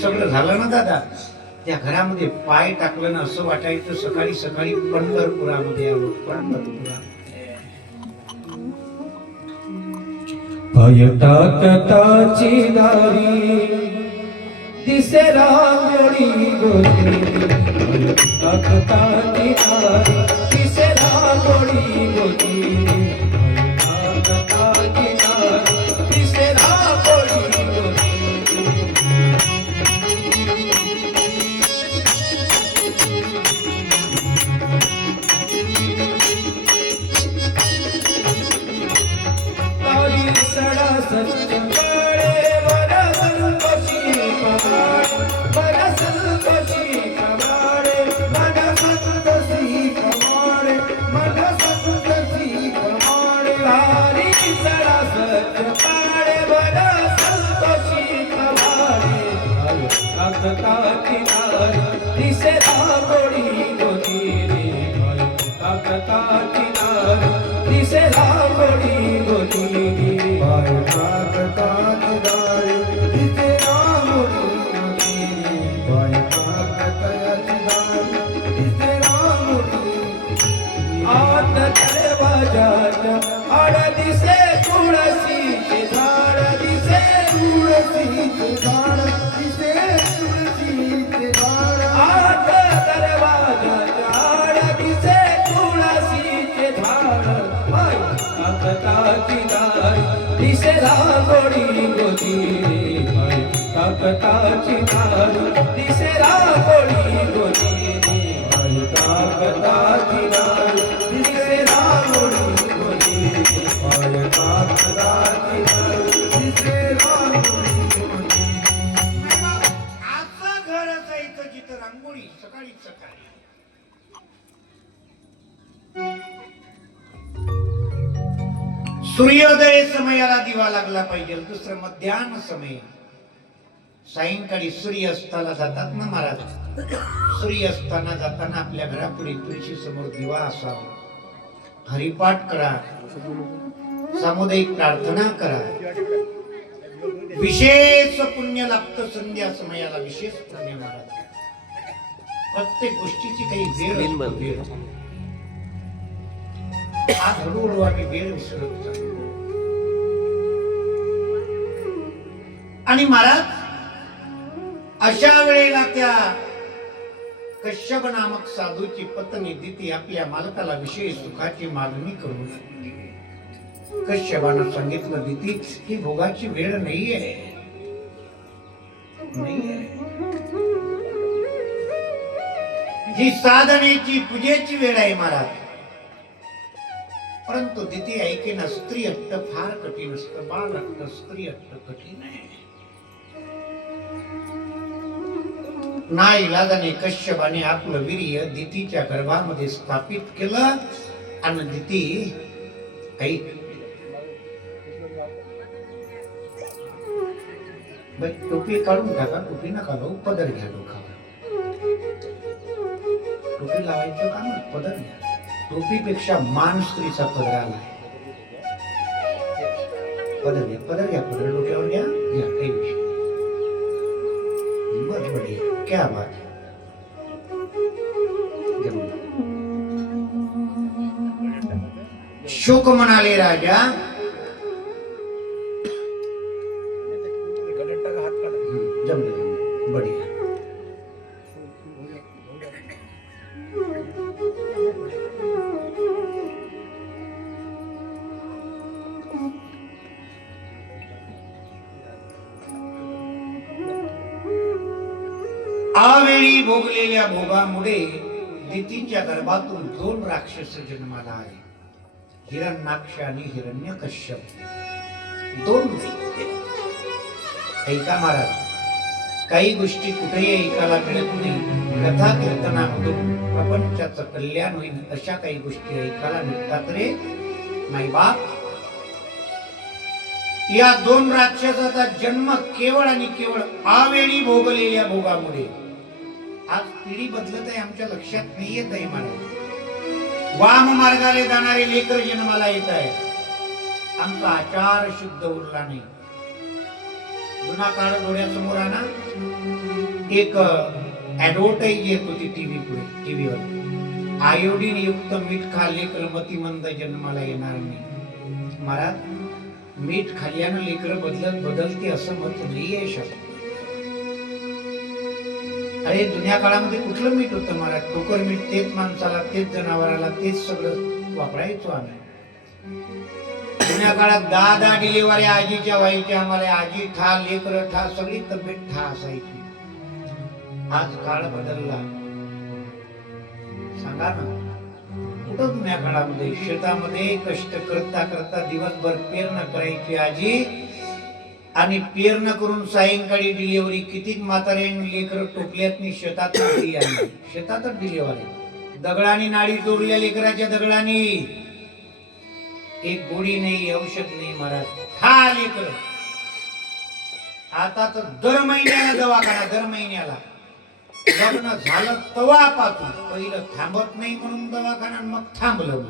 सगळं झालं ना दादा? त्या घरामध्ये पाय टाकलं ना असं वाटायचं सकाळी सकाळी पंढरपुरामध्ये आलो पंढरपुरा पाय टाकताची दारी दिसे रांगोळी गोरी. पाय टाकताची दारी दिसे रांगोळी गोरी. आत दरवाजात आड दिसे दिसे रांगोळी गोतीरी हाय, कागदाची दार दिसे रांगोळी गोतीरी हाय, कागदाची दार दिसे रांगोळी गोतीरी पाय टाकताची दारी तिचे सूर्योदय समयाला दिवा लागला पाहिजे दुसरं मध्यान समय. सायंकाळी सूर्यास्ताला जातात ना महाराज? सूर्यास्ताना जाताना आपल्या घरापुढे तुळशी समोर दिवा असावा. हरिपाठ करा. सामुदायिक प्रार्थना करा. विशेष पुण्य लागतं संध्या समयाला विशेष पुण्य महाराज. प्रत्येक गोष्टीची काही वेळ. असतो, आज हळूहळू आम्ही वेळ विसरत चाललो. आणि महाराज अशा वेळेला त्या कश्यप नामक साधूची पत्नी दिती आपल्या मालकाला विशेष सुखाची मागणी करू लागली. कश्यपानं सांगितलं दिती ही भोगाची वेळ नाहीये. नाहीये. ही साधनेची पूजेची वेळ आहे महाराज. परंतु तिथे ऐकेन स्त्री हट्ट फार कठीण असतं बाल हट्ट स्त्री हट्ट कठीण आहे. ना इलाजाने कश्यपाने आपलं वीर्य दितीच्या गर्भामध्ये स्थापित केलं आणि दिती ऐक टोपी काढून टाका टोपी नका लावू पदर घ्या डोकावर टोपी लावायचं का ना पदर घ्या. टोपीपेक्षा मान स्त्रीचा पदर आला पदर घ्या पदर घ्या पदर डोक्यावर घ्या घ्या काही विषय बस बढिया क्या बात है. जरूर. म्हणाले राजा आवेळी भोगलेल्या भोगामुळे दितीच्या गर्भातून दोन राक्षस जन्माला आले. हिरण्याक्ष आणि हिरण्य कश्यप दोन ऐका महाराज काही गोष्टी कुठेही ऐकायला मिळत नाही. कथा कीर्तनामधून प्रपंचाचं कल्याण होईल अशा काही गोष्टी ऐकायला मिळतात रे. नाही बाप या दोन राक्षसाचा जन्म केवळ आणि केवळ आवेळी भोगलेल्या भोगामुळे आज पिढी बदलत आहे आमच्या लक्षात नाही येत आहे मला. वाम मार्गाने जाणारे लेकर जन्माला येत आहे आमचा आचार शुद्ध उरला नाही. जुना काळ डोळ्यासमोर आणा. एक ऍडव्हर्टाईज येत होती टीव्ही पुढे टीव्हीवर आयोडीन युक्त मीठ खाल्ले लेकर मतिमंद जन्माला येणार नाही. महाराज मीठ खाल्ल्यानं लेकर बदलत बदलते असं मत नाही आहे शकत अरे जुन्या काळामध्ये कुठलं मीठ होतं मला टोकर मीठ तेच माणसाला तेच जनावराला तेच सगळं वापरायचो आम्ही. जुन्या काळात दहा दहा डिलिव्हरी आजीच्या व्हायच्या आम्हाला आजी ठा लेकर ठा सगळी तब्येत ठा असायची. आज काळ बदलला. सांगा ना कुठं जुन्या काळामध्ये शेतामध्ये कष्ट करता करता दिवसभर पेरणं करायची आजी? आणि पेरणं करून सायंकाळी डिलिव्हरी कितीक म्हाताऱ्यांनी लेकर टोपल्यातनी शेतात शेतातच डिलिव्हरी दगडाने नाडी तोडल्या लेकराच्या दगडाने. एक गोळी नाही औषध नाही महाराज. हा लेकर. आता तर दर महिन्याला दवाखाना दर महिन्याला. लग्न झालं तवा पाहतो पहिलं थांबत नाही म्हणून दवाखाना मग थांबलं